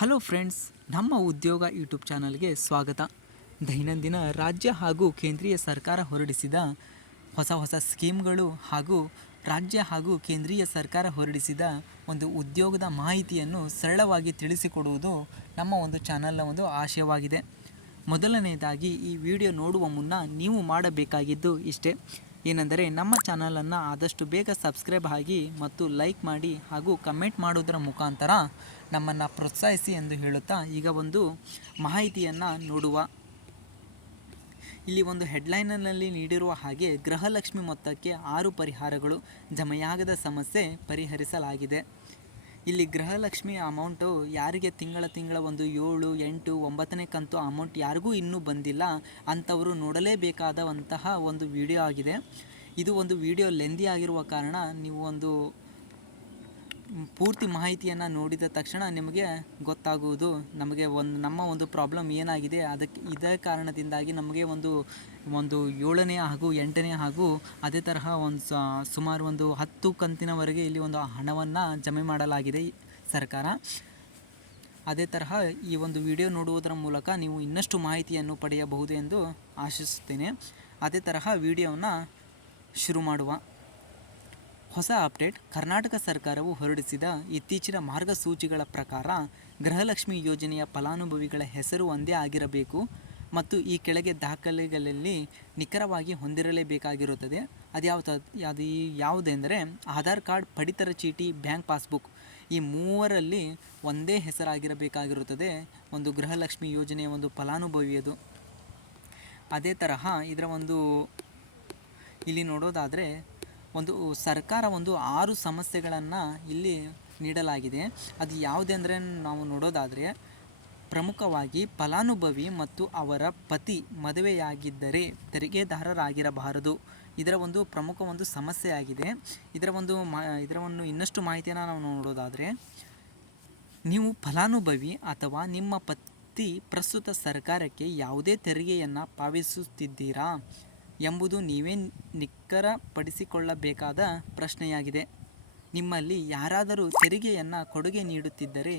Hello friends, ನಮ್ಮ ಉದ್ಯೋಗ YouTube ಚಾನಲ್ಗೆ ಸ್ವಾಗತ. ದೈನಂದಿನ ರಾಜ್ಯ ಹಾಗೂ ಕೇಂದ್ರೀಯ ಸರ್ಕಾರ ಹೊರಡಿಸಿದ ಹೊಸ ಸ್ಕೀಮ್ಗಳು ಹಾಗೂ ರಾಜ್ಯ ಹಾಗೂ ಕೇಂದ್ರೀಯ ಸರ್ಕಾರ ಹೊರಡಿಸಿದ ಒಂದು ಉದ್ಯೋಗದ ಮಾಹಿತಿಯನ್ನು ಸರಳವಾಗಿ ತಿಳಿಸಿಕೊಡುವುದು ನಮ್ಮ ಒಂದು ಚಾನಲ್ನ ಒಂದು ಆಶಯವಾಗಿದೆ. ಮೊದಲನೆಯದಾಗಿ ಈ ವಿಡಿಯೋ ನೋಡುವ ಮುನ್ನ ನೀವು ಮಾಡಬೇಕಾಗಿದ್ದು ಇಷ್ಟೇ, ಏನೆಂದರೆ ನಮ್ಮ ಚಾನಲನ್ನು ಆದಷ್ಟು ಬೇಗ ಸಬ್ಸ್ಕ್ರೈಬ್ ಆಗಿ ಮತ್ತು ಲೈಕ್ ಮಾಡಿ ಹಾಗೂ ಕಮೆಂಟ್ ಮಾಡೋದರ ಮುಖಾಂತರ ನಮ್ಮನ್ನು ಪ್ರೋತ್ಸಾಹಿಸಿ ಎಂದು ಹೇಳುತ್ತಾ ಈಗ ಒಂದು ಮಾಹಿತಿಯನ್ನು ನೋಡುವ. ಇಲ್ಲಿ ಒಂದು ಹೆಡ್ಲೈನಲ್ಲಿ ನೀಡಿರುವ ಹಾಗೆ ಗೃಹಲಕ್ಷ್ಮಿ ಮೊತ್ತಕ್ಕೆ 6 ಪರಿಹಾರಗಳು, ಜಮೆಯಾಗದ ಸಮಸ್ಯೆ ಪರಿಹರಿಸಲಾಗಿದೆ. ಇಲ್ಲಿ ಗೃಹಲಕ್ಷ್ಮಿ ಅಮೌಂಟು ಯಾರಿಗೆ ತಿಂಗಳ ಒಂದು 7, 8, 9ನೇ ಕಂತು ಅಮೌಂಟ್ ಯಾರಿಗೂ ಇನ್ನೂ ಬಂದಿಲ್ಲ ಅಂಥವರು ನೋಡಲೇಬೇಕಾದಂತಹ ಒಂದು ವಿಡಿಯೋ ಆಗಿದೆ. ಇದು ಒಂದು ವಿಡಿಯೋ ಲೆಂದಿ ಆಗಿರುವ ಕಾರಣ ನೀವು ಒಂದು ಪೂರ್ತಿ ಮಾಹಿತಿಯನ್ನು ನೋಡಿದ ತಕ್ಷಣ ನಿಮಗೆ ಗೊತ್ತಾಗುವುದು ನಮಗೆ ನಮ್ಮ ಒಂದು ಪ್ರಾಬ್ಲಮ್ ಏನಾಗಿದೆ, ಇದೇ ಕಾರಣದಿಂದಾಗಿ ನಮಗೆ ಒಂದು 7ನೇ ಹಾಗೂ 8ನೇ ಹಾಗೂ ಅದೇ ತರಹ ಸುಮಾರು ಒಂದು 10 ಕಂತಿನವರೆಗೆ ಇಲ್ಲಿ ಒಂದು ಹಣವನ್ನು ಜಮೆ ಮಾಡಲಾಗಿದೆ ಸರ್ಕಾರ. ಅದೇ ತರಹ ಈ ಒಂದು ವಿಡಿಯೋ ನೋಡುವುದರ ಮೂಲಕ ನೀವು ಇನ್ನಷ್ಟು ಮಾಹಿತಿಯನ್ನು ಪಡೆಯಬಹುದು ಎಂದು ಆಶಿಸುತ್ತೇನೆ. ಅದೇ ತರಹ ವಿಡಿಯೋವನ್ನು ಶುರು ಮಾಡುವ. ಹೊಸ ಅಪ್ಡೇಟ್. ಕರ್ನಾಟಕ ಸರ್ಕಾರವು ಹೊರಡಿಸಿದ ಇತ್ತೀಚಿನ ಮಾರ್ಗಸೂಚಿಗಳ ಪ್ರಕಾರ ಗೃಹಲಕ್ಷ್ಮಿ ಯೋಜನೆಯ ಫಲಾನುಭವಿಗಳ ಹೆಸರು ಒಂದೇ ಆಗಿರಬೇಕು ಮತ್ತು ಈ ಕೆಳಗೆ ದಾಖಲೆಗಳಲ್ಲಿ ನಿಖರವಾಗಿ ಹೊಂದಿರಲೇಬೇಕಾಗಿರುತ್ತದೆ. ಅದು ಯಾವುದೆಂದರೆ ಆಧಾರ್ ಕಾರ್ಡ್, ಪಡಿತರ ಚೀಟಿ, ಬ್ಯಾಂಕ್ ಪಾಸ್ಬುಕ್, ಈ ಮೂವರಲ್ಲಿ ಒಂದೇ ಹೆಸರಾಗಿರಬೇಕಾಗಿರುತ್ತದೆ ಒಂದು ಗೃಹಲಕ್ಷ್ಮಿ ಯೋಜನೆಯ ಒಂದು ಫಲಾನುಭವಿಯದು. ಅದೇ ತರಹ ಇದರ ಒಂದು ಇಲ್ಲಿ ನೋಡೋದಾದರೆ ಒಂದು ಸರ್ಕಾರ ಒಂದು 6 ಸಮಸ್ಯೆಗಳನ್ನು ಇಲ್ಲಿ ನೀಡಲಾಗಿದೆ. ಅದು ಯಾವುದೆಂದರೆ ನಾವು ನೋಡೋದಾದರೆ ಪ್ರಮುಖವಾಗಿ ಫಲಾನುಭವಿ ಮತ್ತು ಅವರ ಪತಿ ಮದುವೆಯಾಗಿದ್ದರೆ ತೆರಿಗೆದಾರರಾಗಿರಬಾರದು. ಇದರ ಒಂದು ಪ್ರಮುಖ ಒಂದು ಸಮಸ್ಯೆಯಾಗಿದೆ. ಇದರವನ್ನು ಇನ್ನಷ್ಟು ಮಾಹಿತಿಯನ್ನು ನಾವು ನೋಡೋದಾದರೆ, ನೀವು ಫಲಾನುಭವಿ ಅಥವಾ ನಿಮ್ಮ ಪತಿ ಪ್ರಸ್ತುತ ಸರ್ಕಾರಕ್ಕೆ ಯಾವುದೇ ತೆರಿಗೆಯನ್ನು ಪಾವತಿಸುತ್ತಿದ್ದೀರಾ ಎಂಬುದು ನೀವೇ ನಿಖರಪಡಿಸಿಕೊಳ್ಳಬೇಕಾದ ಪ್ರಶ್ನೆಯಾಗಿದೆ. ನಿಮ್ಮಲ್ಲಿ ಯಾರಾದರೂ ತೆರಿಗೆಯನ್ನು ಕೊಡುಗೆ ನೀಡುತ್ತಿದ್ದರೆ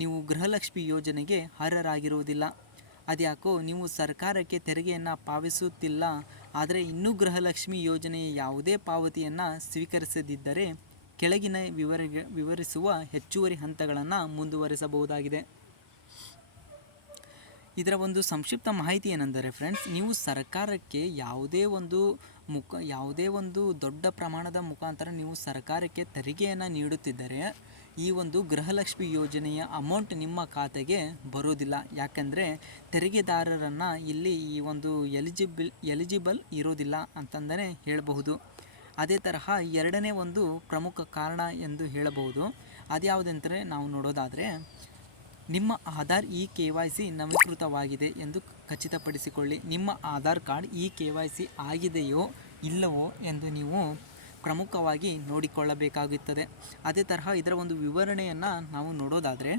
ನೀವು ಗೃಹಲಕ್ಷ್ಮಿ ಯೋಜನೆಗೆ ಅರ್ಹರಾಗಿರುವುದಿಲ್ಲ. ಅದ್ಯಾಕೋ ನೀವು ಸರ್ಕಾರಕ್ಕೆ ತೆರಿಗೆಯನ್ನು ಪಾವತಿಸುತ್ತಿಲ್ಲ, ಆದರೆ ಇನ್ನೂ ಗೃಹಲಕ್ಷ್ಮಿ ಯೋಜನೆಯ ಯಾವುದೇ ಪಾವತಿಯನ್ನು ಸ್ವೀಕರಿಸದಿದ್ದರೆ ಕೆಳಗಿನ ವಿವರಿಸುವ ಹೆಚ್ಚುವರಿ ಹಂತಗಳನ್ನು ಮುಂದುವರಿಸಬಹುದಾಗಿದೆ. ಇದರ ಒಂದು ಸಂಕ್ಷಿಪ್ತ ಮಾಹಿತಿ ಏನೆಂದರೆ ಫ್ರೆಂಡ್ಸ್, ನೀವು ಸರ್ಕಾರಕ್ಕೆ ಯಾವುದೇ ಒಂದು ದೊಡ್ಡ ಪ್ರಮಾಣದ ಮುಖಾಂತರ ನೀವು ಸರ್ಕಾರಕ್ಕೆ ತೆರಿಗೆಯನ್ನು ನೀಡುತ್ತಿದ್ದರೆ ಈ ಒಂದು ಗೃಹಲಕ್ಷ್ಮಿ ಯೋಜನೆಯ ಅಮೌಂಟ್ ನಿಮ್ಮ ಖಾತೆಗೆ ಬರೋದಿಲ್ಲ. ಯಾಕೆಂದರೆ ತೆರಿಗೆದಾರರನ್ನು ಇಲ್ಲಿ ಈ ಒಂದು ಎಲಿಜಿಬಲ್ ಇರೋದಿಲ್ಲ ಅಂತಂದರೆ ಹೇಳಬಹುದು. ಅದೇ ತರಹ ಎರಡನೇ ಒಂದು ಪ್ರಮುಖ ಕಾರಣ ಎಂದು ಹೇಳಬಹುದು. ಅದ್ಯಾವುದೆಂದರೆ ನಾವು ನೋಡೋದಾದರೆ, ನಿಮ್ಮ ಆಧಾರ್ KYC ನವೀಕೃತವಾಗಿದೆ ಎಂದು ಖಚಿತಪಡಿಸಿಕೊಳ್ಳಿ. ನಿಮ್ಮ ಆಧಾರ್ ಕಾರ್ಡ್ KYC ಆಗಿದೆಯೋ ಇಲ್ಲವೋ ಎಂದು ನೀವು ಪ್ರಮುಖವಾಗಿ ನೋಡಿಕೊಳ್ಳಬೇಕಾಗುತ್ತದೆ. ಅದೇ ತರಹ ಇದರ ಒಂದು ವಿವರಣೆಯನ್ನು ನಾವು ನೋಡೋದಾದರೆ,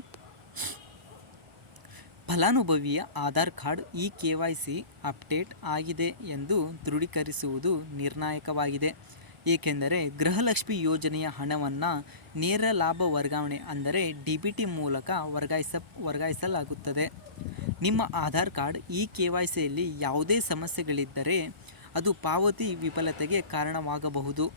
ಫಲಾನುಭವಿಯ ಆಧಾರ್ ಕಾರ್ಡ್ KYC ಅಪ್ಡೇಟ್ ಆಗಿದೆ ಎಂದು ದೃಢೀಕರಿಸುವುದು ನಿರ್ಣಾಯಕವಾಗಿದೆ. ಏಕೆಂದರೆ ಗೃಹಲಕ್ಷ್ಮಿ ಯೋಜನೆಯ ಹಣವನ್ನು ನೇರ ಲಾಭ ವರ್ಗಾವಣೆ ಅಂದರೆ DBT ಮೂಲಕ ವರ್ಗಾಯಿಸಲಾಗುತ್ತದೆ. ನಿಮ್ಮ ಆಧಾರ್ ಕಾರ್ಡ್ KYCಯಲ್ಲಿ ಯಾವುದೇ ಸಮಸ್ಯೆಗಳಿದ್ದರೆ ಅದು ಪಾವತಿ ವಿಫಲತೆಗೆ ಕಾರಣವಾಗಬಹುದು.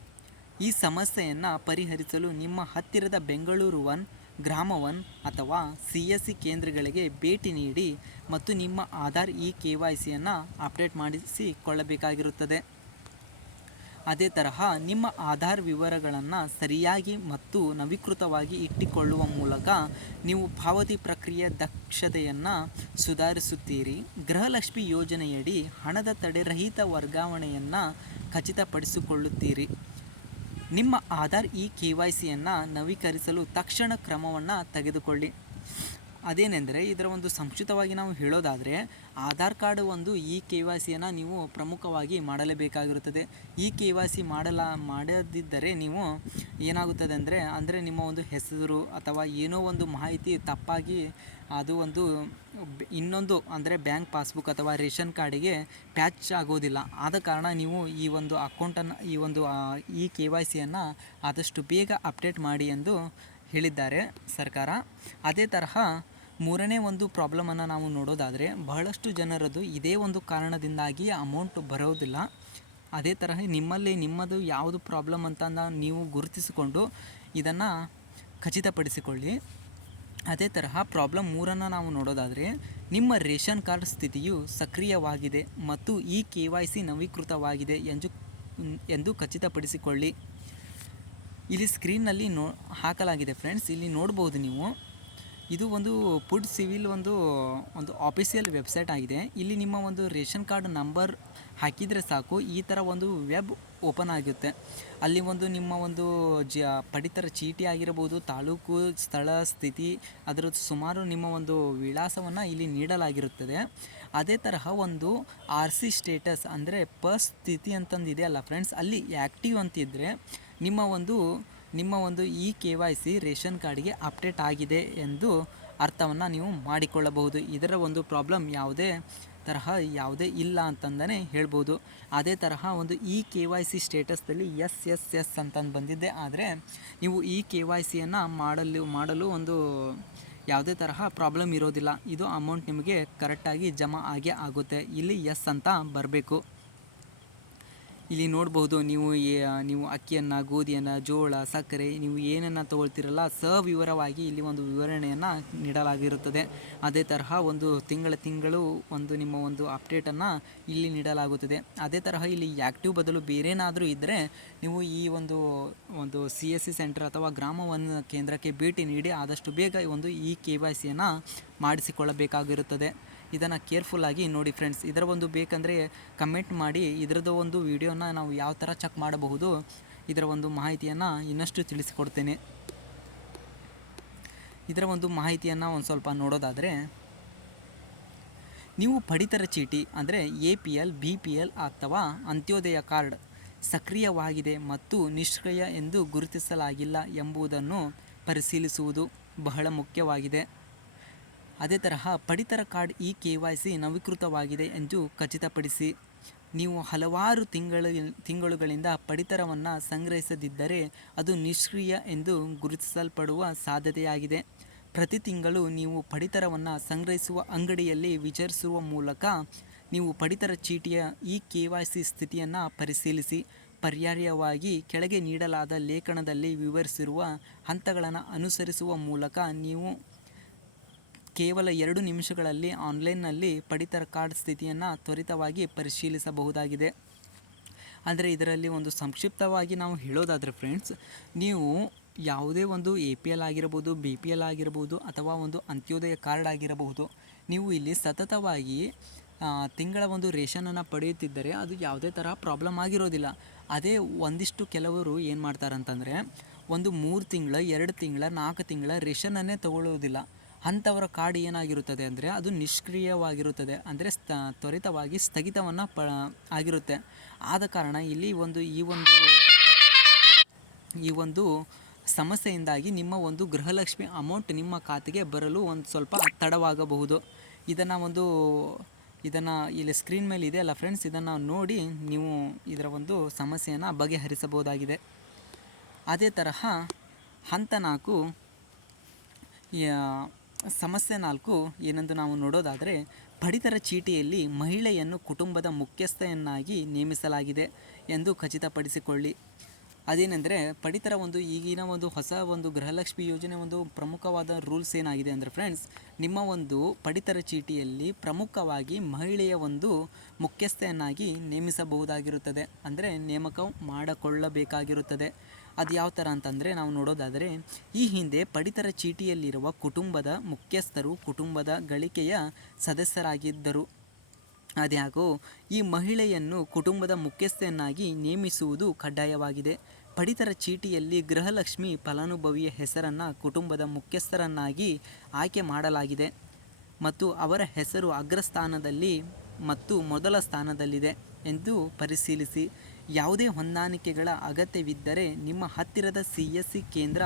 ಈ ಸಮಸ್ಯೆಯನ್ನು ಪರಿಹರಿಸಲು ನಿಮ್ಮ ಹತ್ತಿರದ ಬೆಂಗಳೂರು 1, ಗ್ರಾಮ 1 ಅಥವಾ CSC ಕೇಂದ್ರಗಳಿಗೆ ಭೇಟಿ ನೀಡಿ ಮತ್ತು ನಿಮ್ಮ ಆಧಾರ್ KYCಯನ್ನು ಅಪ್ಡೇಟ್ ಮಾಡಿಸಿಕೊಳ್ಳಬೇಕಾಗಿರುತ್ತದೆ. ಅದೇ ತರಹ ನಿಮ್ಮ ಆಧಾರ್ ವಿವರಗಳನ್ನು ಸರಿಯಾಗಿ ಮತ್ತು ನವೀಕೃತವಾಗಿ ಇಟ್ಟುಕೊಳ್ಳುವ ಮೂಲಕ ನೀವು ಪಾವತಿ ಪ್ರಕ್ರಿಯೆ ದಕ್ಷತೆಯನ್ನು ಸುಧಾರಿಸುತ್ತೀರಿ. ಗೃಹಲಕ್ಷ್ಮಿ ಯೋಜನೆಯಡಿ ಹಣದ ತಡೆರಹಿತ ವರ್ಗಾವಣೆಯನ್ನು ಖಚಿತಪಡಿಸಿಕೊಳ್ಳುತ್ತೀರಿ. ನಿಮ್ಮ ಆಧಾರ್ KYCಯನ್ನು ನವೀಕರಿಸಲು ತಕ್ಷಣ ಕ್ರಮವನ್ನು ತೆಗೆದುಕೊಳ್ಳಿ. ಅದೇನೆಂದರೆ ಇದರ ಒಂದು ಸಂಕ್ಷಿಪ್ತವಾಗಿ ನಾವು ಹೇಳೋದಾದರೆ, ಆಧಾರ್ ಕಾರ್ಡ್ ಒಂದು KYCಯನ್ನು ನೀವು ಪ್ರಮುಖವಾಗಿ ಮಾಡಲೇಬೇಕಾಗಿರುತ್ತದೆ. KYC ಮಾಡದಿದ್ದರೆ ನೀವು ಏನಾಗುತ್ತದೆ ಅಂದರೆ ನಿಮ್ಮ ಒಂದು ಹೆಸರು ಅಥವಾ ಏನೋ ಒಂದು ಮಾಹಿತಿ ತಪ್ಪಾಗಿ ಅದು ಒಂದು ಇನ್ನೊಂದು ಅಂದರೆ ಬ್ಯಾಂಕ್ ಪಾಸ್ಬುಕ್ ಅಥವಾ ರೇಷನ್ ಕಾರ್ಡಿಗೆ ಪ್ಯಾಚ್ ಆಗೋದಿಲ್ಲ. ಆದ ಕಾರಣ ನೀವು ಈ ಒಂದು ಅಕೌಂಟನ್ನು KYCಯನ್ನು ಆದಷ್ಟು ಬೇಗ ಅಪ್ಡೇಟ್ ಮಾಡಿ ಎಂದು ಹೇಳಿದ್ದಾರೆ ಸರ್ಕಾರ. ಅದೇ ತರಹ ಮೂರನೇ ಒಂದು ಪ್ರಾಬ್ಲಮನ್ನು ನಾವು ನೋಡೋದಾದರೆ ಬಹಳಷ್ಟು ಜನರದು ಇದೇ ಒಂದು ಕಾರಣದಿಂದಾಗಿ ಅಮೌಂಟ್ ಬರೋದಿಲ್ಲ. ಅದೇ ತರಹ ನಿಮ್ಮದು ಯಾವುದು ಪ್ರಾಬ್ಲಮ್ ಅಂತ ನೀವು ಗುರುತಿಸಿಕೊಂಡು ಇದನ್ನು ಖಚಿತಪಡಿಸಿಕೊಳ್ಳಿ. ಅದೇ ತರಹ ಪ್ರಾಬ್ಲಮ್ 3 ನಾವು ನೋಡೋದಾದರೆ ನಿಮ್ಮ ರೇಷನ್ ಕಾರ್ಡ್ ಸ್ಥಿತಿಯು ಸಕ್ರಿಯವಾಗಿದೆ ಮತ್ತು ಈ KYC ನವೀಕೃತವಾಗಿದೆ ಎಂದು ಖಚಿತಪಡಿಸಿಕೊಳ್ಳಿ. ಇಲ್ಲಿ ಸ್ಕ್ರೀನ್ನಲ್ಲಿ ಹಾಕಲಾಗಿದೆ ಫ್ರೆಂಡ್ಸ್, ಇಲ್ಲಿ ನೋಡ್ಬೋದು ನೀವು. ಇದು ಒಂದು ಪುಡ್ ಸಿವಿಲ್ ಒಂದು ಆಫೀಸಿಯಲ್ ವೆಬ್ಸೈಟ್ ಆಗಿದೆ. ಇಲ್ಲಿ ನಿಮ್ಮ ಒಂದು ರೇಷನ್ ಕಾರ್ಡ್ ನಂಬರ್ ಹಾಕಿದರೆ ಸಾಕು, ಈ ಥರ ಒಂದು ವೆಬ್ ಓಪನ್ ಆಗುತ್ತೆ. ಅಲ್ಲಿ ನಿಮ್ಮ ಒಂದು ಪಡಿತರ ಚೀಟಿ ಆಗಿರ್ಬೋದು, ತಾಲೂಕು, ಸ್ಥಳ, ಸ್ಥಿತಿ, ಅದರ ಸುಮಾರು ನಿಮ್ಮ ಒಂದು ವಿಳಾಸವನ್ನು ಇಲ್ಲಿ ನೀಡಲಾಗಿರುತ್ತದೆ. ಅದೇ ತರಹ ಒಂದು RC ಸ್ಟೇಟಸ್ ಅಂದರೆ ಪರ್ಸ್ ಸ್ಥಿತಿ ಅಂತಂದಿದೆ ಅಲ್ಲ ಫ್ರೆಂಡ್ಸ್, ಅಲ್ಲಿ ಆ್ಯಕ್ಟಿವ್ ಅಂತಿದ್ದರೆ ನಿಮ್ಮ ಒಂದು ಈ KYC ರೇಷನ್ ಕಾರ್ಡಿಗೆ ಅಪ್ಡೇಟ್ ಆಗಿದೆ ಎಂದು ಅರ್ಥವನ್ನು ನೀವು ಮಾಡಿಕೊಳ್ಳಬಹುದು. ಇದರ ಒಂದು ಪ್ರಾಬ್ಲಮ್ ಯಾವುದೇ ಇಲ್ಲ ಅಂತಂದೇ ಹೇಳ್ಬೋದು. ಅದೇ ತರಹ ಒಂದು ಈ KYC ಸ್ಟೇಟಸ್ದಲ್ಲಿ ಎಸ್ ಅಂತಂದು ಬಂದಿದ್ದೆ, ಆದರೆ ನೀವು ಈ KYCಯನ್ನು ಮಾಡಲು ಒಂದು ಯಾವುದೇ ತರಹ ಪ್ರಾಬ್ಲಮ್ ಇರೋದಿಲ್ಲ. ಇದು ಅಮೌಂಟ್ ನಿಮಗೆ ಕರೆಕ್ಟಾಗಿ ಜಮಾ ಆಗೇ ಆಗುತ್ತೆ. ಇಲ್ಲಿ ಎಸ್ ಅಂತ ಬರಬೇಕು. ಇಲ್ಲಿ ನೋಡ್ಬೋದು ನೀವು ಅಕ್ಕಿಯನ್ನು, ಗೋಧಿಯನ್ನು, ಜೋಳ, ಸಕ್ಕರೆ ನೀವು ಏನನ್ನು ತಗೊಳ್ತಿರಲ್ಲ ಸವಿವರವಾಗಿ ಇಲ್ಲಿ ಒಂದು ವಿವರಣೆಯನ್ನು ನೀಡಲಾಗಿರುತ್ತದೆ. ಅದೇ ತರಹ ಒಂದು ತಿಂಗಳು ನಿಮ್ಮ ಒಂದು ಅಪ್ಡೇಟನ್ನು ಇಲ್ಲಿ ನೀಡಲಾಗುತ್ತದೆ. ಅದೇ ತರಹ ಇಲ್ಲಿ ಆ್ಯಕ್ಟಿವ್ ಬದಲು ಬೇರೇನಾದರೂ ಇದ್ದರೆ ನೀವು ಈ ಒಂದು CSC ಸೆಂಟರ್ ಅಥವಾ ಗ್ರಾಮ ಕೇಂದ್ರಕ್ಕೆ ಭೇಟಿ ನೀಡಿ ಆದಷ್ಟು ಬೇಗ ಈ KYCಯನ್ನು ಮಾಡಿಸಿಕೊಳ್ಳಬೇಕಾಗಿರುತ್ತದೆ. ಇದನ್ನು ಕೇರ್ಫುಲ್ಲಾಗಿ ನೋಡಿ ಫ್ರೆಂಡ್ಸ್. ಇದರ ಒಂದು ಬೇಕಂದರೆ ಕಮೆಂಟ್ ಮಾಡಿ, ಇದರದ್ದು ಒಂದು ವಿಡಿಯೋನ ನಾವು ಯಾವ ಥರ ಚೆಕ್ ಮಾಡಬಹುದು ಇದರ ಒಂದು ಮಾಹಿತಿಯನ್ನು ಇನ್ನಷ್ಟು ತಿಳಿಸಿಕೊಡ್ತೇನೆ. ಇದರ ಒಂದು ಮಾಹಿತಿಯನ್ನು ಒಂದು ಸ್ವಲ್ಪ ನೋಡೋದಾದರೆ, ನೀವು ಪಡಿತರ ಚೀಟಿ ಅಂದರೆ APL, BPL ಅಥವಾ ಅಂತ್ಯೋದಯ ಕಾರ್ಡ್ ಸಕ್ರಿಯವಾಗಿದೆ ಮತ್ತು ನಿಷ್ಕ್ರಿಯ ಎಂದು ಗುರುತಿಸಲಾಗಿಲ್ಲ ಎಂಬುದನ್ನು ಪರಿಶೀಲಿಸುವುದು ಬಹಳ ಮುಖ್ಯವಾಗಿದೆ. ಅದೇ ತರಹ ಪಡಿತರ ಕಾರ್ಡ್ ಈ KYC ನವೀಕೃತವಾಗಿದೆ ಎಂದು ಖಚಿತಪಡಿಸಿ. ನೀವು ಹಲವಾರು ತಿಂಗಳುಗಳಿಂದ ಪಡಿತರವನ್ನು ಸಂಗ್ರಹಿಸದಿದ್ದರೆ ಅದು ನಿಷ್ಕ್ರಿಯ ಎಂದು ಗುರುತಿಸಲ್ಪಡುವ ಸಾಧ್ಯತೆಯಾಗಿದೆ. ಪ್ರತಿ ತಿಂಗಳು ನೀವು ಪಡಿತರವನ್ನು ಸಂಗ್ರಹಿಸುವ ಅಂಗಡಿಯಲ್ಲಿ ವಿಚಾರಿಸುವ ಮೂಲಕ ನೀವು ಪಡಿತರ ಚೀಟಿಯ ಈ KYC ಸ್ಥಿತಿಯನ್ನು ಪರಿಶೀಲಿಸಿ. ಪರ್ಯಾಯವಾಗಿ ಕೆಳಗೆ ನೀಡಲಾದ ಲೇಖನದಲ್ಲಿ ವಿವರಿಸಿರುವ ಹಂತಗಳನ್ನು ಅನುಸರಿಸುವ ಮೂಲಕ ನೀವು ಕೇವಲ 2 ನಿಮಿಷಗಳಲ್ಲಿ ಆನ್ಲೈನ್ನಲ್ಲಿ ಪಡಿತರ ಕಾರ್ಡ್ ಸ್ಥಿತಿಯನ್ನು ತ್ವರಿತವಾಗಿ ಪರಿಶೀಲಿಸಬಹುದಾಗಿದೆ. ಅಂದರೆ ಇದರಲ್ಲಿ ಒಂದು ಸಂಕ್ಷಿಪ್ತವಾಗಿ ನಾವು ಹೇಳೋದಾದರೆ ಫ್ರೆಂಡ್ಸ್, ನೀವು ಯಾವುದೇ ಒಂದು APL ಆಗಿರ್ಬೋದು, BPL ಆಗಿರ್ಬೋದು ಅಥವಾ ಒಂದು ಅಂತ್ಯೋದಯ ಕಾರ್ಡ್ ಆಗಿರಬಹುದು, ನೀವು ಇಲ್ಲಿ ಸತತವಾಗಿ ತಿಂಗಳ ಒಂದು ರೇಷನನ್ನು ಪಡೆಯುತ್ತಿದ್ದರೆ ಅದು ಯಾವುದೇ ಥರ ಪ್ರಾಬ್ಲಮ್ ಆಗಿರೋದಿಲ್ಲ. ಅದೇ ಒಂದಿಷ್ಟು ಕೆಲವರು ಏನು ಮಾಡ್ತಾರಂತಂದರೆ ಒಂದು 3 ತಿಂಗಳ, 2 ತಿಂಗಳ, 4 ತಿಂಗಳ ರೇಷನನ್ನೇ ತಗೊಳ್ಳುವುದಿಲ್ಲ. ಅಂಥವರ ಕಾರ್ಡ್ ಏನಾಗಿರುತ್ತದೆ ಅಂದರೆ ಅದು ನಿಷ್ಕ್ರಿಯವಾಗಿರುತ್ತದೆ, ಅಂದರೆ ತ್ವರಿತವಾಗಿ ಸ್ಥಗಿತವನ್ನು ಆಗಿರುತ್ತೆ. ಆದ ಕಾರಣ ಇಲ್ಲಿ ಈ ಒಂದು ಸಮಸ್ಯೆಯಿಂದಾಗಿ ನಿಮ್ಮ ಒಂದು ಗೃಹಲಕ್ಷ್ಮಿ ಅಮೌಂಟ್ ನಿಮ್ಮ ಖಾತೆಗೆ ಬರಲು ಒಂದು ಸ್ವಲ್ಪ ತಡವಾಗಬಹುದು. ಇದನ್ನು ಇಲ್ಲಿ ಸ್ಕ್ರೀನ್ ಮೇಲೆ ಇದೆ ಅಲ್ಲ ಫ್ರೆಂಡ್ಸ್, ಇದನ್ನು ನೋಡಿ ನೀವು ಇದರ ಒಂದು ಸಮಸ್ಯೆಯನ್ನು ಬಗೆಹರಿಸಬಹುದಾಗಿದೆ. ಅದೇ ತರಹ ಹಂತ 4 ಸಮಸ್ಯೆ 4 ಏನೆಂದು ನಾವು ನೋಡೋದಾದರೆ, ಪಡಿತರ ಚೀಟಿಯಲ್ಲಿ ಮಹಿಳೆಯನ್ನು ಕುಟುಂಬದ ಮುಖ್ಯಸ್ಥೆಯನ್ನಾಗಿ ನೇಮಿಸಲಾಗಿದೆ ಎಂದು ಖಚಿತಪಡಿಸಿಕೊಳ್ಳಿ. ಅದೇನೆಂದರೆ ಪಡಿತರ ಈಗಿನ ಹೊಸ ಗೃಹಲಕ್ಷ್ಮಿ ಯೋಜನೆ ಪ್ರಮುಖವಾದ ರೂಲ್ಸ್ ಏನಾಗಿದೆ ಅಂದರೆ ಫ್ರೆಂಡ್ಸ್, ನಿಮ್ಮ ಪಡಿತರ ಚೀಟಿಯಲ್ಲಿ ಪ್ರಮುಖವಾಗಿ ಮಹಿಳೆಯ ಮುಖ್ಯಸ್ಥೆಯನ್ನಾಗಿ ನೇಮಿಸಬಹುದಾಗಿರುತ್ತದೆ, ಅಂದರೆ ನೇಮಕ ಮಾಡಿಕೊಳ್ಳಬೇಕಾಗಿರುತ್ತದೆ. ಅದು ಯಾವ ಥರ ಅಂತಂದರೆ ನಾವು ನೋಡೋದಾದರೆ, ಈ ಹಿಂದೆ ಪಡಿತರ ಚೀಟಿಯಲ್ಲಿರುವ ಕುಟುಂಬದ ಮುಖ್ಯಸ್ಥರು ಕುಟುಂಬದ ಗಳಿಕೆಯ ಸದಸ್ಯರಾಗಿದ್ದರು. ಆದಾಗ್ಯೂ ಈ ಮಹಿಳೆಯನ್ನು ಕುಟುಂಬದ ಮುಖ್ಯಸ್ಥೆಯನ್ನಾಗಿ ನೇಮಿಸುವುದು ಕಡ್ಡಾಯವಾಗಿದೆ. ಪಡಿತರ ಚೀಟಿಯಲ್ಲಿ ಗೃಹಲಕ್ಷ್ಮಿ ಫಲಾನುಭವಿಯ ಹೆಸರನ್ನು ಕುಟುಂಬದ ಮುಖ್ಯಸ್ಥರನ್ನಾಗಿ ಆಯ್ಕೆ ಮಾಡಲಾಗಿದೆ ಮತ್ತು ಅವರ ಹೆಸರು ಅಗ್ರಸ್ಥಾನದಲ್ಲಿ ಮತ್ತು ಮೊದಲ ಸ್ಥಾನದಲ್ಲಿದೆ ಎಂದು ಪರಿಶೀಲಿಸಿ. ಯಾವುದೇ ಹೊಂದಾಣಿಕೆಗಳ ಅಗತ್ಯವಿದ್ದರೆ ನಿಮ್ಮ ಹತ್ತಿರದ CSC ಕೇಂದ್ರ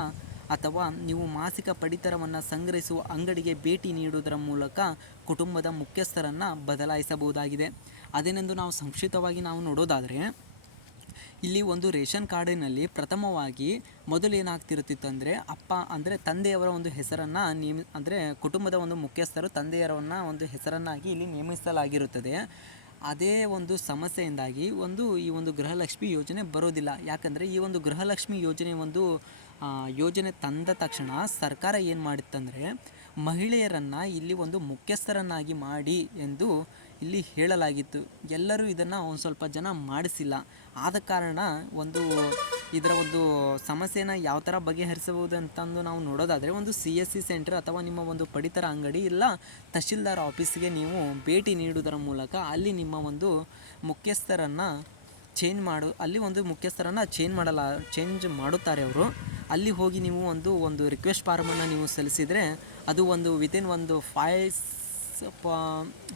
ಅಥವಾ ನೀವು ಮಾಸಿಕ ಪಡಿತರವನ್ನು ಸಂಗ್ರಹಿಸುವ ಅಂಗಡಿಗೆ ಭೇಟಿ ನೀಡುವುದರ ಮೂಲಕ ಕುಟುಂಬದ ಮುಖ್ಯಸ್ಥರನ್ನು ಬದಲಾಯಿಸಬಹುದಾಗಿದೆ. ಅದೇನೆಂದು ನಾವು ಸಂಕ್ಷಿಪ್ತವಾಗಿ ನಾವು ನೋಡೋದಾದರೆ, ಇಲ್ಲಿ ಒಂದು ರೇಷನ್ ಕಾರ್ಡಿನಲ್ಲಿ ಪ್ರಥಮವಾಗಿ ಮೊದಲು ಏನಾಗ್ತಿರುತ್ತಿತ್ತು ಅಂದರೆ ಅಪ್ಪ ಅಂದರೆ ತಂದೆಯವರ ಒಂದು ಹೆಸರನ್ನು ಅಂದರೆ ಕುಟುಂಬದ ಒಂದು ಮುಖ್ಯಸ್ಥರು ತಂದೆಯವರನ್ನ ಒಂದು ಹೆಸರನ್ನಾಗಿ ಇಲ್ಲಿ ನೇಮಿಸಲಾಗಿರುತ್ತದೆ. ಅದೇ ಒಂದು ಸಮಸ್ಯೆಯಿಂದಾಗಿ ಈ ಒಂದು ಗೃಹಲಕ್ಷ್ಮಿ ಯೋಜನೆ ಬರೋದಿಲ್ಲ. ಯಾಕಂದರೆ ಈ ಒಂದು ಗೃಹಲಕ್ಷ್ಮಿ ಯೋಜನೆ ತಂದ ತಕ್ಷಣ ಸರ್ಕಾರ ಏನು ಮಾಡಿತ್ತಂದರೆ ಮಹಿಳೆಯರನ್ನು ಇಲ್ಲಿ ಒಂದು ಮುಖ್ಯಸ್ಥರನ್ನಾಗಿ ಮಾಡಿ ಎಂದು ಇಲ್ಲಿ ಹೇಳಲಾಗಿತ್ತು. ಎಲ್ಲರೂ ಇದನ್ನು ಒಂದು ಸ್ವಲ್ಪ ಜನ ಮಾಡಿಸಿಲ್ಲ. ಆದ ಕಾರಣ ಇದರ ಒಂದು ಸಮಸ್ಯೆನ ಯಾವ ಥರ ಬಗೆಹರಿಸಬಹುದು ಅಂತಂದು ನಾವು ನೋಡೋದಾದರೆ ಒಂದು CSC ಸೆಂಟರ್ ಅಥವಾ ನಿಮ್ಮ ಒಂದು ಪಡಿತರ ಅಂಗಡಿ ಇಲ್ಲ ತಹಶೀಲ್ದಾರ್ ಆಫೀಸ್ಗೆ ನೀವು ಭೇಟಿ ನೀಡುವುದರ ಮೂಲಕ ಅಲ್ಲಿ ನಿಮ್ಮ ಒಂದು ಮುಖ್ಯಸ್ಥರನ್ನು ಚೇಂಜ್ ಮಾಡುತ್ತಾರೆ ಅವರು. ಅಲ್ಲಿ ಹೋಗಿ ನೀವು ಒಂದು ರಿಕ್ವೆಸ್ಟ್ ಫಾರ್ಮನ್ನು ನೀವು ಸಲ್ಲಿಸಿದರೆ ಅದು ವಿತಿನ್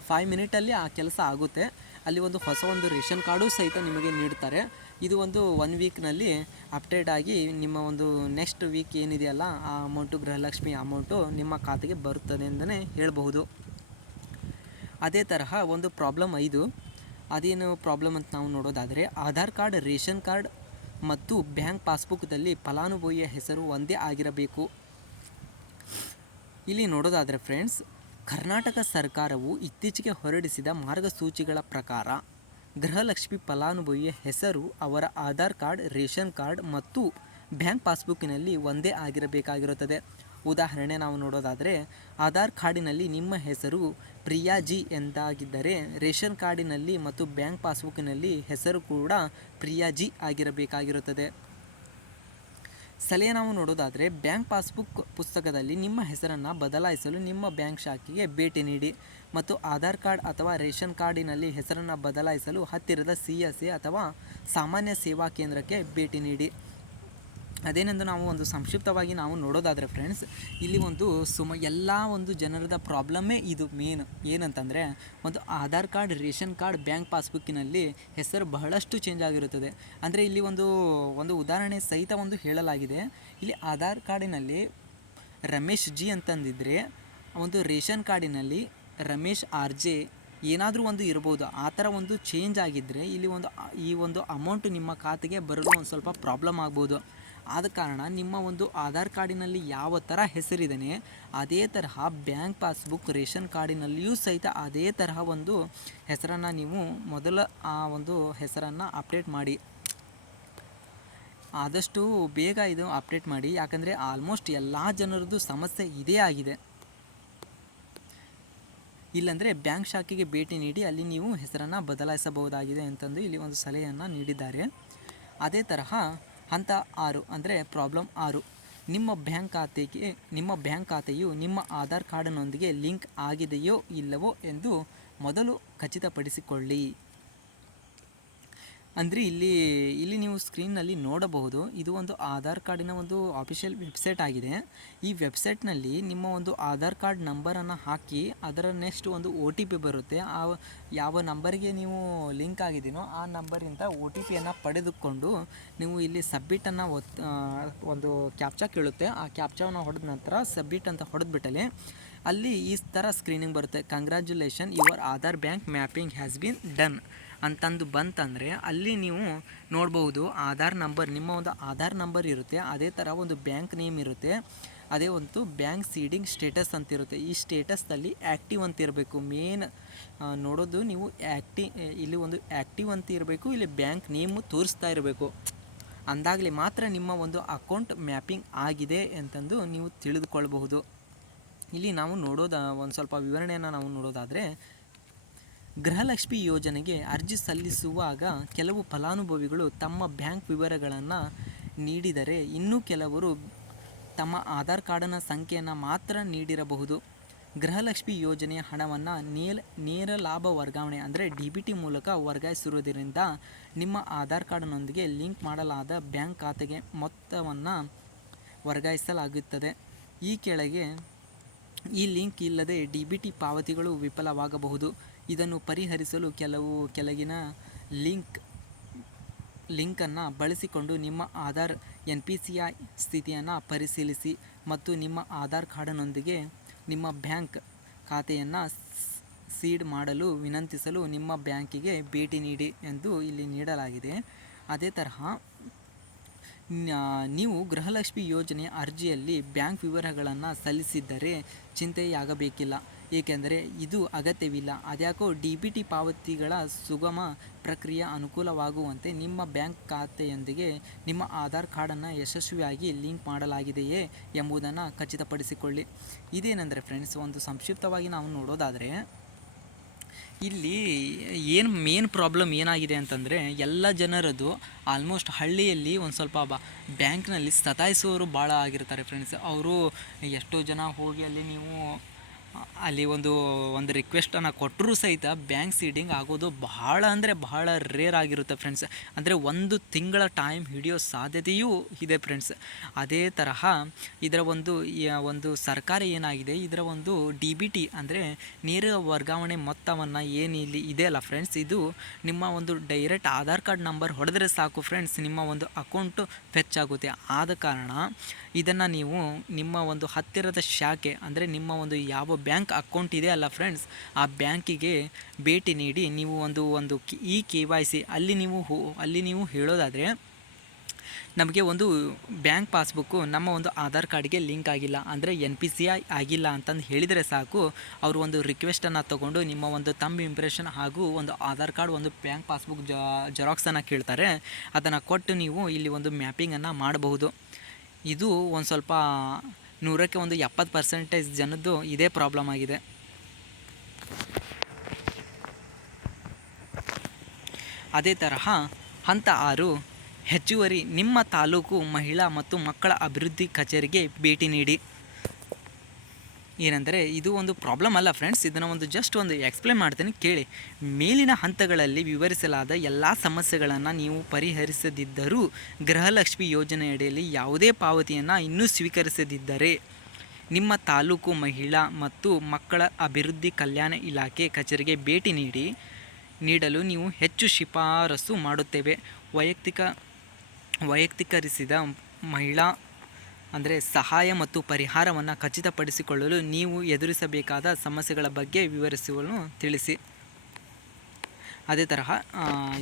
5 ಮಿನಿಟಲ್ಲಿ ಆ ಕೆಲಸ ಆಗುತ್ತೆ. ಅಲ್ಲಿ ಹೊಸ ರೇಷನ್ ಕಾರ್ಡು ಸಹಿತ ನಿಮಗೆ ನೀಡ್ತಾರೆ. ಇದು 1 ವೀಕ್ನಲ್ಲಿ ಅಪ್ಡೇಟ್ ಆಗಿ ನಿಮ್ಮ ನೆಕ್ಸ್ಟ್ ವೀಕ್ ಏನಿದೆಯಲ್ಲ ಆ ಅಮೌಂಟು ಗೃಹಲಕ್ಷ್ಮಿ ಅಮೌಂಟು ನಿಮ್ಮ ಖಾತೆಗೆ ಬರುತ್ತದೆ ಅಂತಲೇ ಹೇಳಬಹುದು. ಅದೇ ತರಹ ಪ್ರಾಬ್ಲಮ್ 5 ಅದೇನು ಪ್ರಾಬ್ಲಮ್ ಅಂತ ನಾವು ನೋಡೋದಾದರೆ ಆಧಾರ್ ಕಾರ್ಡ್, ರೇಷನ್ ಕಾರ್ಡ್ ಮತ್ತು ಬ್ಯಾಂಕ್ ಪಾಸ್ಬುಕ್ದಲ್ಲಿ ಫಲಾನುಭವಿಯ ಹೆಸರು ಒಂದೇ ಆಗಿರಬೇಕು. ಇಲ್ಲಿ ನೋಡೋದಾದರೆ ಫ್ರೆಂಡ್ಸ್, ಕರ್ನಾಟಕ ಸರ್ಕಾರವು ಇತ್ತೀಚೆಗೆ ಹೊರಡಿಸಿದ ಮಾರ್ಗಸೂಚಿಗಳ ಪ್ರಕಾರ ಗೃಹಲಕ್ಷ್ಮಿ ಫಲಾನುಭವಿಯ ಹೆಸರು ಅವರ ಆಧಾರ್ ಕಾರ್ಡ್, ರೇಷನ್ ಕಾರ್ಡ್ ಮತ್ತು ಬ್ಯಾಂಕ್ ಪಾಸ್ಬುಕ್ಕಿನಲ್ಲಿ ಒಂದೇ ಆಗಿರಬೇಕಾಗಿರುತ್ತದೆ. ಉದಾಹರಣೆ ನಾವು ನೋಡೋದಾದರೆ ಆಧಾರ್ ಕಾರ್ಡಿನಲ್ಲಿ ನಿಮ್ಮ ಹೆಸರು ಪ್ರಿಯಾಜಿ ಎಂದಾಗಿದ್ದರೆ ರೇಷನ್ ಕಾರ್ಡಿನಲ್ಲಿ ಮತ್ತು ಬ್ಯಾಂಕ್ ಪಾಸ್ಬುಕ್ಕಿನಲ್ಲಿ ಹೆಸರು ಕೂಡ ಪ್ರಿಯಾಜಿ ಆಗಿರಬೇಕಾಗಿರುತ್ತದೆ. ಸಲಹೆ ನಾವು ನೋಡೋದಾದರೆ ಬ್ಯಾಂಕ್ ಪಾಸ್ಬುಕ್ ಪುಸ್ತಕದಲ್ಲಿ ನಿಮ್ಮ ಹೆಸರನ್ನು ಬದಲಾಯಿಸಲು ನಿಮ್ಮ ಬ್ಯಾಂಕ್ ಶಾಖೆಗೆ ಭೇಟಿ ನೀಡಿ ಮತ್ತು ಆಧಾರ್ ಕಾರ್ಡ್ ಅಥವಾ ರೇಷನ್ ಕಾರ್ಡಿನಲ್ಲಿ ಹೆಸರನ್ನು ಬದಲಾಯಿಸಲು ಹತ್ತಿರದ CSA ಅಥವಾ ಸಾಮಾನ್ಯ ಸೇವಾ ಕೇಂದ್ರಕ್ಕೆ ಭೇಟಿ ನೀಡಿ. ಅದೇನೆಂದು ನಾವು ಸಂಕ್ಷಿಪ್ತವಾಗಿ ನಾವು ನೋಡೋದಾದರೆ ಫ್ರೆಂಡ್ಸ್, ಇಲ್ಲಿ ಎಲ್ಲ ಜನರದ ಪ್ರಾಬ್ಲಮ್ಮೇ ಇದು ಮೇನ್ ಏನಂತಂದರೆ Aadhaar card, ration card, bank ಪಾಸ್ಬುಕ್ಕಿನಲ್ಲಿ ಹೆಸರು ಬಹಳಷ್ಟು ಚೇಂಜ್ ಆಗಿರುತ್ತದೆ. ಅಂದರೆ ಇಲ್ಲಿ ಒಂದು ಉದಾಹರಣೆ ಸಹಿತ ಹೇಳಲಾಗಿದೆ. ಇಲ್ಲಿ ಆಧಾರ್ ಕಾರ್ಡಿನಲ್ಲಿ ರಮೇಶ್ ಜಿ ಅಂತಂದಿದ್ರೆ ರೇಷನ್ ಕಾರ್ಡಿನಲ್ಲಿ ರಮೇಶ್ RJ ಏನಾದರೂ ಇರ್ಬೋದು. ಆ ಥರ ಚೇಂಜ್ ಆಗಿದ್ದರೆ ಇಲ್ಲಿ ಈ ಅಮೌಂಟ್ ನಿಮ್ಮ ಖಾತೆಗೆ ಬರೋದು ಸ್ವಲ್ಪ ಪ್ರಾಬ್ಲಮ್ ಆಗ್ಬೋದು. ಆದ ಕಾರಣ ನಿಮ್ಮ ಆಧಾರ್ ಕಾರ್ಡಿನಲ್ಲಿ ಯಾವ ಥರ ಹೆಸರಿದೆ ಅದೇ ತರಹ ಬ್ಯಾಂಕ್ ಪಾಸ್ಬುಕ್, ರೇಷನ್ ಕಾರ್ಡಿನಲ್ಲಿಯೂ ಸಹಿತ ಅದೇ ತರಹ ಹೆಸರನ್ನು ನೀವು ಮೊದಲ ಆ ಹೆಸರನ್ನು ಅಪ್ಡೇಟ್ ಮಾಡಿ. ಆದಷ್ಟು ಬೇಗ ಇದು ಅಪ್ಡೇಟ್ ಮಾಡಿ. ಯಾಕಂದರೆ ಆಲ್ಮೋಸ್ಟ್ ಎಲ್ಲ ಜನರದ್ದು ಸಮಸ್ಯೆ ಇದೇ ಆಗಿದೆ. ಇಲ್ಲಾಂದರೆ ಬ್ಯಾಂಕ್ ಶಾಖೆಗೆ ಭೇಟಿ ನೀಡಿ ಅಲ್ಲಿ ನೀವು ಹೆಸರನ್ನು ಬದಲಾಯಿಸಬಹುದಾಗಿದೆ ಅಂತಂದು ಇಲ್ಲಿ ಸಲಹೆಯನ್ನು ನೀಡಿದ್ದಾರೆ. ಅದೇ ತರಹ ಹಂತ 6 ಅಂದರೆ ಪ್ರಾಬ್ಲಮ್ 6, ನಿಮ್ಮ ಬ್ಯಾಂಕ್ ಖಾತೆಯು ನಿಮ್ಮ ಆಧಾರ್ ಕಾರ್ಡ್ನೊಂದಿಗೆ ಲಿಂಕ್ ಆಗಿದೆಯೋ ಇಲ್ಲವೋ ಎಂದು ಮೊದಲು ಖಚಿತಪಡಿಸಿಕೊಳ್ಳಿ. ಅಂದರೆ ಇಲ್ಲಿ ನೀವು ಸ್ಕ್ರೀನ್ನಲ್ಲಿ ನೋಡಬಹುದು. ಇದು ಆಧಾರ್ ಕಾರ್ಡಿನ ಆಫಿಷಿಯಲ್ ವೆಬ್ಸೈಟ್ ಆಗಿದೆ. ಈ ವೆಬ್ಸೈಟ್ನಲ್ಲಿ ನಿಮ್ಮ ಆಧಾರ್ ಕಾರ್ಡ್ ನಂಬರನ್ನು ಹಾಕಿ ಅದರ ನೆಕ್ಸ್ಟ್ OTP ಬರುತ್ತೆ. ಯಾವ ನಂಬರಿಗೆ ನೀವು ಲಿಂಕ್ ಆಗಿದ್ದೀನೋ ಆ ನಂಬರಿಂದ OTPಯನ್ನು ಪಡೆದುಕೊಂಡು ನೀವು ಇಲ್ಲಿ ಸಬ್ಮಿಟನ್ನು ಕ್ಯಾಪ್ಚಾ ಕೇಳುತ್ತೆ. ಆ ಕ್ಯಾಪ್ಚಾವನ್ನು ಹೊಡೆದ ನಂತರ ಸಬ್ಮಿಟ್ ಅಂತ ಹೊಡೆದ್ಬಿಟ್ಟಲೆ ಅಲ್ಲಿ ಈ ಥರ ಸ್ಕ್ರೀನಿಂಗ್ ಬರುತ್ತೆ. Congratulation, your Aadhaar bank mapping has been done ಅಂತಂದು ಬಂತಂದರೆ ಅಲ್ಲಿ ನೀವು ನೋಡ್ಬೋದು ಆಧಾರ್ ನಂಬರ್, ನಿಮ್ಮ ಆಧಾರ್ ನಂಬರ್ ಇರುತ್ತೆ. ಅದೇ ಥರ ಬ್ಯಾಂಕ್ ನೇಮ್ ಇರುತ್ತೆ. ಅದೇ ಬ್ಯಾಂಕ್ ಸೀಡಿಂಗ್ ಸ್ಟೇಟಸ್ ಅಂತಿರುತ್ತೆ. ಈ ಸ್ಟೇಟಸ್ನಲ್ಲಿ ಆ್ಯಕ್ಟಿವ್ ಅಂತ ಇರಬೇಕು. ಮೇನ್ ನೋಡೋದು ನೀವು ಇಲ್ಲಿ ಆ್ಯಕ್ಟಿವ್ ಅಂತ ಇರಬೇಕು. ಇಲ್ಲಿ ಬ್ಯಾಂಕ್ ನೇಮು ತೋರಿಸ್ತಾ ಇರಬೇಕು. ಅಂದಾಗಲೇ ಮಾತ್ರ ನಿಮ್ಮ ಅಕೌಂಟ್ ಮ್ಯಾಪಿಂಗ್ ಆಗಿದೆ ಅಂತಂದು ನೀವು ತಿಳಿದುಕೊಳ್ಳಬಹುದು. ಇಲ್ಲಿ ನಾವು ಸ್ವಲ್ಪ ವಿವರಣೆಯನ್ನು ನಾವು ನೋಡೋದಾದರೆ ಗೃಹಲಕ್ಷ್ಮಿ ಯೋಜನೆಗೆ ಅರ್ಜಿ ಸಲ್ಲಿಸುವಾಗ ಕೆಲವು ಫಲಾನುಭವಿಗಳು ತಮ್ಮ ಬ್ಯಾಂಕ್ ವಿವರಗಳನ್ನು ನೀಡಿದರೆ ಇನ್ನೂ ಕೆಲವರು ತಮ್ಮ ಆಧಾರ್ ಕಾರ್ಡಿನ ಸಂಖ್ಯೆಯನ್ನು ಮಾತ್ರ ನೀಡಿರಬಹುದು. ಗೃಹಲಕ್ಷ್ಮಿ ಯೋಜನೆಯ ಹಣವನ್ನು ನೇರ ಲಾಭ ವರ್ಗಾವಣೆ ಅಂದರೆ DBT ಮೂಲಕ ವರ್ಗಾಯಿಸಿರುವುದರಿಂದ ನಿಮ್ಮ ಆಧಾರ್ ಕಾರ್ಡ್ನೊಂದಿಗೆ ಲಿಂಕ್ ಮಾಡಲಾದ ಬ್ಯಾಂಕ್ ಖಾತೆಗೆ ಮೊತ್ತವನ್ನು ವರ್ಗಾಯಿಸಲಾಗುತ್ತದೆ. ಈ ಕೆಳಗೆ ಈ ಲಿಂಕ್ ಇಲ್ಲದೆ DBT ಪಾವತಿಗಳು ವಿಫಲವಾಗಬಹುದು. ಇದನ್ನು ಪರಿಹರಿಸಲು ಕೆಳಗಿನ ಲಿಂಕನ್ನು ಬಳಸಿಕೊಂಡು ನಿಮ್ಮ ಆಧಾರ್ NPCI ಸ್ಥಿತಿಯನ್ನು ಪರಿಶೀಲಿಸಿ ಮತ್ತು ನಿಮ್ಮ ಆಧಾರ್ ಕಾರ್ಡ್ನೊಂದಿಗೆ ನಿಮ್ಮ ಬ್ಯಾಂಕ್ ಖಾತೆಯನ್ನು ಸೀಡ್ ಮಾಡಲು ವಿನಂತಿಸಲು ನಿಮ್ಮ ಬ್ಯಾಂಕಿಗೆ ಭೇಟಿ ನೀಡಿ ಎಂದು ಇಲ್ಲಿ ನೀಡಲಾಗಿದೆ. ಅದೇ ತರಹ ನೀವು ಗೃಹಲಕ್ಷ್ಮಿ ಯೋಜನೆ ಅರ್ಜಿಯಲ್ಲಿ ಬ್ಯಾಂಕ್ ವಿವರಗಳನ್ನು ಸಲ್ಲಿಸಿದ್ದರೆ ಚಿಂತೆಯಾಗಬೇಕಿಲ್ಲ, ಏಕೆಂದರೆ ಇದು ಅಗತ್ಯವಿಲ್ಲ. ಅದ್ಯಾಕೋ DBT ಪಾವತಿಗಳ ಸುಗಮ ಪ್ರಕ್ರಿಯೆ ಅನುಕೂಲವಾಗುವಂತೆ ನಿಮ್ಮ ಬ್ಯಾಂಕ್ ಖಾತೆಯೊಂದಿಗೆ ನಿಮ್ಮ ಆಧಾರ್ ಕಾರ್ಡನ್ನು ಯಶಸ್ವಿಯಾಗಿ ಲಿಂಕ್ ಮಾಡಲಾಗಿದೆಯೇ ಎಂಬುದನ್ನು ಖಚಿತಪಡಿಸಿಕೊಳ್ಳಿ. ಇದೇನೆಂದರೆ ಫ್ರೆಂಡ್ಸ್, ಒಂದು ಸಂಕ್ಷಿಪ್ತವಾಗಿ ನಾವು ನೋಡೋದಾದರೆ ಇಲ್ಲಿ ಏನು ಮೇನ್ ಪ್ರಾಬ್ಲಮ್ ಏನಾಗಿದೆ ಅಂತಂದರೆ, ಎಲ್ಲ ಜನರದು ಆಲ್ಮೋಸ್ಟ್ ಹಳ್ಳಿಯಲ್ಲಿ ಒಂದು ಸ್ವಲ್ಪ ಬ್ಯಾಂಕ್ನಲ್ಲಿ ಸತಾಯಿಸೋರು ಭಾಳ ಆಗಿರ್ತಾರೆ ಫ್ರೆಂಡ್ಸ್. ಅವರು ಎಷ್ಟೋ ಜನ ಹೋಗಿ ಅಲ್ಲಿ ಒಂದು ರಿಕ್ವೆಸ್ಟನ್ನು ಕೊಟ್ಟರೂ ಸಹಿತ ಬ್ಯಾಂಕ್ ಸೀಡಿಂಗ್ ಆಗೋದು ಬಹಳ ಅಂದರೆ ಬಹಳ ರೇರ್ ಆಗಿರುತ್ತೆ ಫ್ರೆಂಡ್ಸ್. ಅಂದರೆ 1 ತಿಂಗಳ ಟೈಮ್ ಹಿಡಿಯೋ ಸಾಧ್ಯತೆಯೂ ಇದೆ ಫ್ರೆಂಡ್ಸ್. ಅದೇ ತರಹ ಇದರ ಒಂದು ಸರ್ಕಾರ ಏನಾಗಿದೆ, ಇದರ ಒಂದು DBT ಅಂದರೆ ನೇರ ವರ್ಗಾವಣೆ ಮೊತ್ತವನ್ನು ಏನು ಇಲ್ಲಿ ಇದೆಯಲ್ಲ ಫ್ರೆಂಡ್ಸ್, ಇದು ನಿಮ್ಮ ಒಂದು ಡೈರೆಕ್ಟ್ ಆಧಾರ್ ಕಾರ್ಡ್ ನಂಬರ್ ಹೊಡೆದ್ರೆ ಸಾಕು ಫ್ರೆಂಡ್ಸ್, ನಿಮ್ಮ ಒಂದು ಅಕೌಂಟು ಫೆಚ್ ಆಗುತ್ತೆ. ಆದ ಕಾರಣ ಇದನ್ನು ನೀವು ನಿಮ್ಮ ಒಂದು ಹತ್ತಿರದ ಶಾಖೆ ಅಂದರೆ ನಿಮ್ಮ ಒಂದು ಯಾವ ಬ್ಯಾಂಕ್ ಅಕೌಂಟ್ ಇದೆ ಅಲ್ಲ ಫ್ರೆಂಡ್ಸ್, ಆ ಬ್ಯಾಂಕಿಗೆ ಭೇಟಿ ನೀಡಿ ನೀವು ಒಂದು KYC ಅಲ್ಲಿ ನೀವು ಹೇಳೋದಾದರೆ, ನಮಗೆ ಒಂದು ಬ್ಯಾಂಕ್ ಪಾಸ್ಬುಕ್ಕು ನಮ್ಮ ಒಂದು ಆಧಾರ್ ಕಾರ್ಡ್ಗೆ ಲಿಂಕ್ ಆಗಿಲ್ಲ ಅಂದರೆ NPCI ಆಗಿಲ್ಲ ಅಂತಂದು ಹೇಳಿದರೆ ಸಾಕು, ಅವರು ಒಂದು ರಿಕ್ವೆಸ್ಟನ್ನು ತೊಗೊಂಡು ನಿಮ್ಮ ಒಂದು ಥಂಬ್ ಇಂಪ್ರೆಷನ್ ಹಾಗೂ ಒಂದು ಆಧಾರ್ ಕಾರ್ಡ್, ಒಂದು ಬ್ಯಾಂಕ್ ಪಾಸ್ಬುಕ್ ಜೆರಾಕ್ಸನ್ನು ಕೇಳ್ತಾರೆ. ಅದನ್ನು ಕೊಟ್ಟು ನೀವು ಇಲ್ಲಿ ಒಂದು ಮ್ಯಾಪಿಂಗನ್ನು ಮಾಡಬಹುದು. ಇದು ಒಂದು ಸ್ವಲ್ಪ 100ಕ್ಕೆ 70% ಜನದ್ದು ಇದೇ ಪ್ರಾಬ್ಲಮ್ ಆಗಿದೆ. ಅದೇ ತರಹ ಹಂತ 6, ಹೆಚ್ಚುವರಿ ನಿಮ್ಮ ತಾಲೂಕು ಮಹಿಳಾ ಮತ್ತು ಮಕ್ಕಳ ಅಭಿವೃದ್ಧಿ ಕಚೇರಿಗೆ ಭೇಟಿ ನೀಡಿ. ಏನೆಂದರೆ ಇದು ಒಂದು ಪ್ರಾಬ್ಲಮ್ ಅಲ್ಲ ಫ್ರೆಂಡ್ಸ್, ಇದನ್ನು ಜಸ್ಟ್ ಎಕ್ಸ್ಪ್ಲೇನ್ ಮಾಡ್ತೀನಿ ಕೇಳಿ. ಮೇಲಿನ ಹಂತಗಳಲ್ಲಿ ವಿವರಿಸಲಾದ ಎಲ್ಲ ಸಮಸ್ಯೆಗಳನ್ನು ನೀವು ಪರಿಹರಿಸದಿದ್ದರೂ, ಗೃಹಲಕ್ಷ್ಮಿ ಯೋಜನೆಯಡಿಯಲ್ಲಿ ಯಾವುದೇ ಪಾವತಿಯನ್ನು ಇನ್ನೂ ಸ್ವೀಕರಿಸದಿದ್ದರೆ ನಿಮ್ಮ ತಾಲೂಕು ಮಹಿಳಾ ಮತ್ತು ಮಕ್ಕಳ ಅಭಿವೃದ್ಧಿ ಕಲ್ಯಾಣ ಇಲಾಖೆ ಕಚೇರಿಗೆ ಭೇಟಿ ನೀಡಲು ನೀವು ಹೆಚ್ಚು ಶಿಫಾರಸು ಮಾಡುತ್ತೇವೆ. ವೈಯಕ್ತೀಕರಿಸಿದ ಮಹಿಳಾ ಅಂದರೆ ಸಹಾಯ ಮತ್ತು ಪರಿಹಾರವನ್ನು ಖಚಿತಪಡಿಸಿಕೊಳ್ಳಲು ನೀವು ಎದುರಿಸಬೇಕಾದ ಸಮಸ್ಯೆಗಳ ಬಗ್ಗೆ ವಿವರಿಸಲು ತಿಳಿಸಿ. ಅದೇ ತರಹ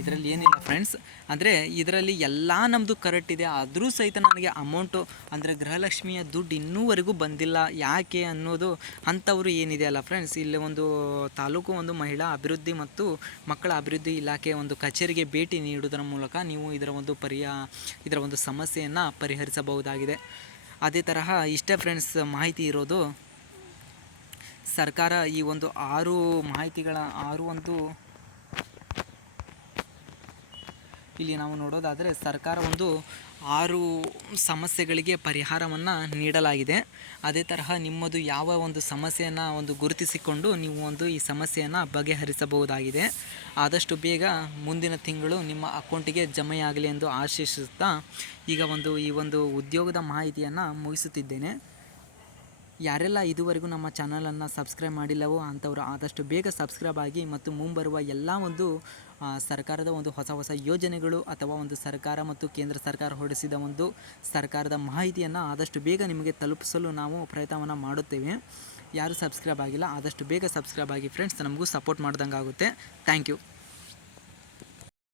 ಇದರಲ್ಲಿ ಏನಿಲ್ಲ ಫ್ರೆಂಡ್ಸ್, ಅಂದರೆ ಇದರಲ್ಲಿ ಎಲ್ಲ ನಮ್ಮದು ಕರೆಕ್ಟ್ ಇದೆ, ಆದರೂ ಸಹಿತ ನನಗೆ ಅಮೌಂಟು ಅಂದರೆ ಗೃಹಲಕ್ಷ್ಮಿಯ ದುಡ್ಡು ಇನ್ನೂವರೆಗೂ ಬಂದಿಲ್ಲ ಯಾಕೆ ಅನ್ನೋದು ಅಂಥವರು ಏನಿದೆ ಅಲ್ಲ ಫ್ರೆಂಡ್ಸ್, ಇಲ್ಲಿ ತಾಲೂಕು ಮಹಿಳಾ ಅಭಿವೃದ್ಧಿ ಮತ್ತು ಮಕ್ಕಳ ಅಭಿವೃದ್ಧಿ ಇಲಾಖೆ ಕಚೇರಿಗೆ ಭೇಟಿ ನೀಡುವುದರ ಮೂಲಕ ನೀವು ಇದರ ಒಂದು ಸಮಸ್ಯೆಯನ್ನು ಪರಿಹರಿಸಬಹುದಾಗಿದೆ. ಅದೇ ತರಹ ಇಷ್ಟೇ ಫ್ರೆಂಡ್ಸ್ ಮಾಹಿತಿ ಇರೋದು. ಸರ್ಕಾರ ಈ 6 ಮಾಹಿತಿಗಳ ಇಲ್ಲಿ ನಾವು ನೋಡೋದಾದರೆ, ಸರ್ಕಾರ 6 ಸಮಸ್ಯೆಗಳಿಗೆ ಪರಿಹಾರವನ್ನು ನೀಡಲಾಗಿದೆ. ಅದೇ ತರಹ ನಿಮ್ಮದು ಯಾವ ಒಂದು ಸಮಸ್ಯೆಯನ್ನು ಗುರುತಿಸಿಕೊಂಡು ನೀವು ಈ ಸಮಸ್ಯೆಯನ್ನು ಬಗೆಹರಿಸಬಹುದಾಗಿದೆ. ಆದಷ್ಟು ಬೇಗ ಮುಂದಿನ ತಿಂಗಳು ನಿಮ್ಮ ಅಕೌಂಟಿಗೆ ಜಮೆಯಾಗಲಿ ಎಂದು ಆಶಿಸುತ್ತಾ ಈಗ ಈ ಉದ್ಯೋಗದ ಮಾಹಿತಿಯನ್ನು ಮುಗಿಸುತ್ತಿದ್ದೇನೆ. ಯಾರೆಲ್ಲ ಇದುವರೆಗೂ ನಮ್ಮ ಚಾನಲನ್ನು ಸಬ್ಸ್ಕ್ರೈಬ್ ಮಾಡಿಲ್ಲವೋ ಅಂಥವರು ಆದಷ್ಟು ಬೇಗ ಸಬ್ಸ್ಕ್ರೈಬ್ ಆಗಿ, ಮತ್ತು ಮುಂಬರುವ ಎಲ್ಲ ಸರ್ಕಾರದ ಹೊಸ ಯೋಜನೆಗಳು ಅಥವಾ ಸರ್ಕಾರ ಮತ್ತು ಕೇಂದ್ರ ಸರ್ಕಾರ ಹೊರಡಿಸಿದ ಸರ್ಕಾರದ ಮಾಹಿತಿಯನ್ನು ಆದಷ್ಟು ಬೇಗ ನಿಮಗೆ ತಲುಪಿಸಲು ನಾವು ಪ್ರಯತ್ನವನ್ನು ಮಾಡುತ್ತೇವೆ. ಯಾರು ಸಬ್ಸ್ಕ್ರೈಬ್ ಆಗಿಲ್ಲ ಆದಷ್ಟು ಬೇಗ ಸಬ್ಸ್ಕ್ರೈಬ್ ಆಗಿ ಫ್ರೆಂಡ್ಸ್, ನಮಗೂ ಸಪೋರ್ಟ್ ಮಾಡ್ದಂಗೆ ಆಗುತ್ತೆ. Thank you.